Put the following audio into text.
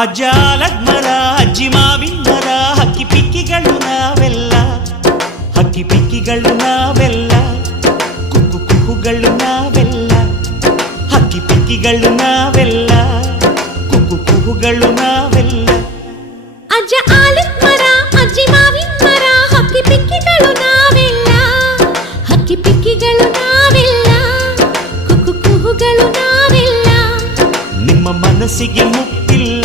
ಅಜ್ಜಾಲಗ್ಮರ ಅಜ್ಜಿ ಮಾವಿನ ಹಕ್ಕಿ ಪಿಕ್ಕಿಗಳು ನಾವೆಲ್ಲ, ಹಕ್ಕಿ ಪಿಕ್ಕಿಗಳು ನಾವೆಲ್ಲ, ಕುಕ್ಕು ಕುಹುಗಳು ನಾವೆಲ್ಲ, ಹಕ್ಕಿ ಪಿಕ್ಕಿಗಳು ನಾವೆಲ್ಲ, ಕುಕ್ಕು ಕುಹುಗಳು ನಾವೆಲ್ಲ. ಅಜ್ಜ ಆಲದ ಮರ ಅಜ್ಜಿ ಮಾವಿನ ಮರ ಹಕ್ಕಿ ಪಿಕ್ಕಿಗಳು ನಾವೆಲ್ಲ, ಹಕ್ಕಿ ಪಿಕ್ಕಿಗಳು ನಾವೆಲ್ಲ, ಕುಕ್ಕು ಕುಹುಗಳು ನಾವೆಲ್ಲ. ನಿಮ್ಮ ಮನಸ್ಸಿಗೆ ಮುಟ್ಟಿಲ್ಲ